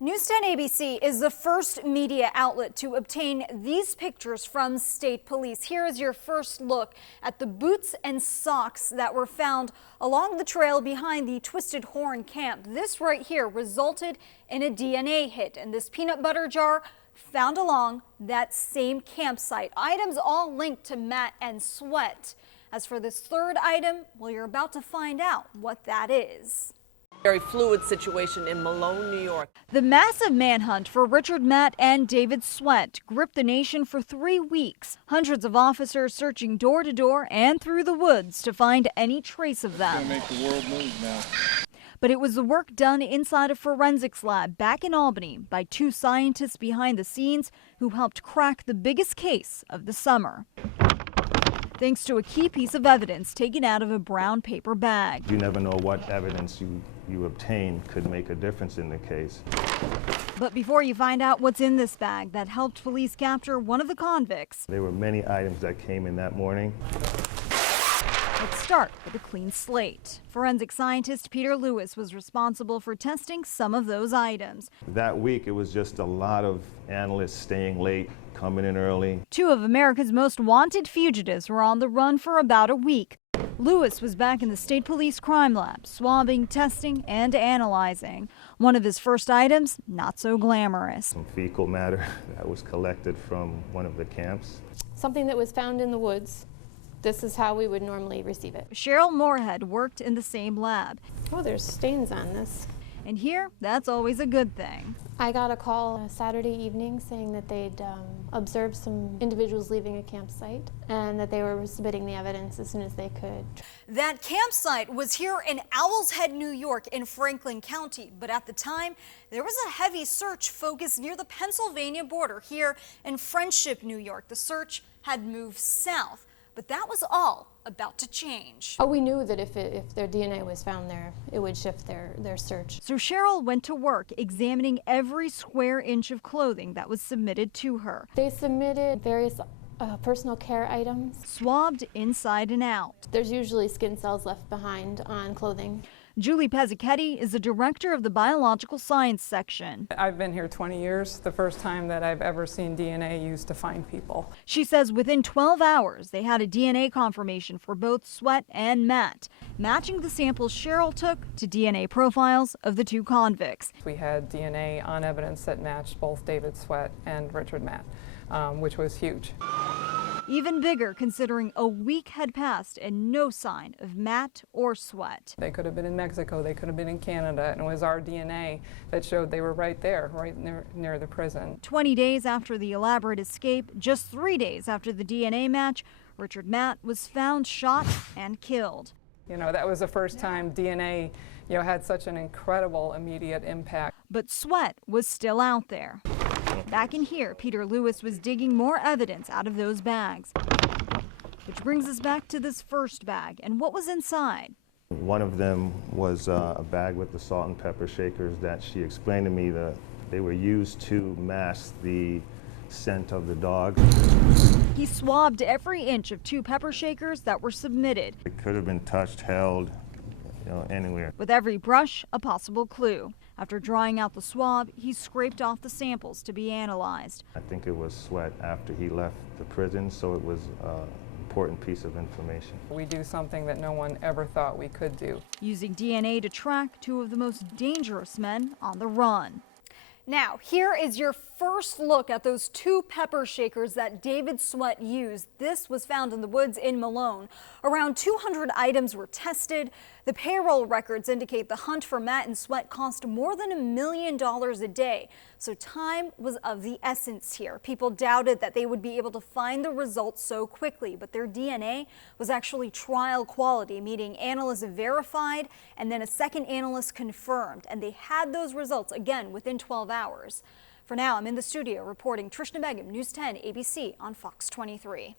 News 10 ABC is the first media outlet to obtain these pictures from state police. Here is your first look at the boots and socks that were found along the trail behind the Twisted Horn camp. This right here resulted in a DNA hit, and this peanut butter jar found along that same campsite. Items all linked to Matt and Sweat. As for this third item, well, you're about to find out what that is. Very fluid situation in Malone, New York. The massive manhunt for Richard Matt and David Sweat gripped the nation for 3 weeks. Hundreds of officers searching door to door and through the woods to find any trace of them. It's gonna make the world move now. But it was the work done inside a forensics lab back in Albany by 2 scientists behind the scenes who helped crack the biggest case of the summer, thanks to a key piece of evidence taken out of a brown paper bag. You never know what evidence you obtain could make a difference in the case. But before you find out what's in this bag that helped police capture one of the convicts, There were many items that came in that morning. let's start with a clean slate. Forensic scientist Peter Lewis was responsible for testing some of those items. That week, it was just a lot of analysts staying late, coming in early. 2 of America's most wanted fugitives were on the run for about a week. Lewis was back in the state police crime lab, swabbing, testing, and analyzing. One of his first items, not so glamorous. Some fecal matter that was collected from one of the camps. Something that was found in the woods. This is how we would normally receive it. Cheryl Moorhead worked in the same lab. Oh, there's stains on this. And here, that's always a good thing. I got a call Saturday evening saying that they'd observed some individuals leaving a campsite and that they were submitting the evidence as soon as they could. That campsite was here in Owl's Head, New York in Franklin County. But at the time, there was a heavy search focused near the Pennsylvania border here in Friendship, New York. The search had moved south. But that was all about to change. Oh, we knew that if their DNA was found there, it would shift their search. So Cheryl went to work examining every square inch of clothing that was submitted to her. They submitted various personal care items. Swabbed inside and out. There's usually skin cells left behind on clothing. Julie Pezzichetti is the director of the biological science section. I've been here 20 years, the first time that I've ever seen DNA used to find people. She says within 12 hours, they had a DNA confirmation for both Sweat and Matt, matching the samples Cheryl took to DNA profiles of the 2 convicts. We had DNA on evidence that matched both David Sweat and Richard Matt, which was huge. Even bigger considering a week had passed and no sign of Matt or Sweat. They could have been in Mexico, they could have been in Canada, and it was our DNA that showed they were right there, right near the prison. 20 days after the elaborate escape, just 3 days after the DNA match, Richard Matt was found shot and killed. You know, that was the first time DNA, had such an incredible immediate impact. But Sweat was still out there. Back in here, Peter Lewis was digging more evidence out of those bags. Which brings us back to this first bag and what was inside. One of them was a bag with the salt and pepper shakers that she explained to me that they were used to mask the scent of the dog. He swabbed every inch of 2 pepper shakers that were submitted. It could have been touched, held, anywhere. With every brush, a possible clue. After drying out the swab, he scraped off the samples to be analyzed. I think it was Sweat after he left the prison, so it was an important piece of information. We do something that no one ever thought we could do. Using DNA to track 2 of the most dangerous men on the run. Now, here is your first look at those 2 pepper shakers that David Sweat used. This was found in the woods in Malone. Around 200 items were tested. The payroll records indicate the hunt for Matt and Sweat cost more than $1 million a day. So time was of the essence here. People doubted that they would be able to find the results so quickly, but their DNA was actually trial quality, meaning analysts verified and then a second analyst confirmed. And they had those results again within 12 hours. For now, I'm in the studio reporting. Trishna Begum, News 10 ABC on Fox 23.